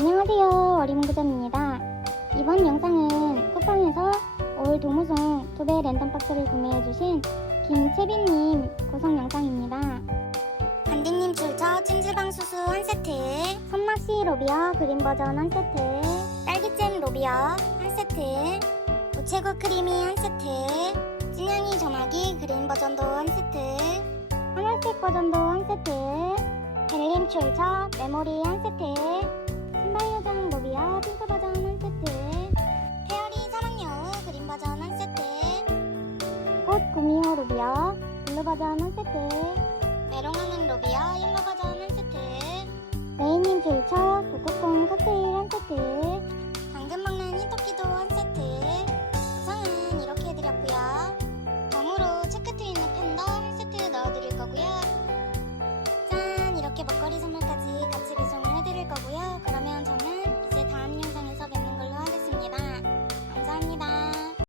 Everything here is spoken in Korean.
안녕하세요 어리문구점입니다. 이번 영상은 쿠팡에서 올 도무송 도배 랜덤 박스를 구매해주신 김채빈님 구성 영상입니다. 반디님 출처 찜질방 수수 한 세트. 손낚시 로비어 그린 버전 한 세트. 딸기잼 로비어 한 세트. 우체국 크리미 한 세트. 찐양이 전화기 그린 버전도 한 세트. 하늘색 버전도 한 세트. 벨림 출처 메모리 한 세트 꽃 구미호 로비어. 블루 버전은 세트. 메롱하는 로비어. 일로 버전은 세트. 메인님 제이처 북극곰 칵테일 한 세트. 당근 먹는 히토끼도 한 세트. 우선은 이렇게 해드렸고요. 덤으로 체크트 있는 팬더 한 세트 넣어드릴 거고요. 짠! 이렇게 먹거리 선물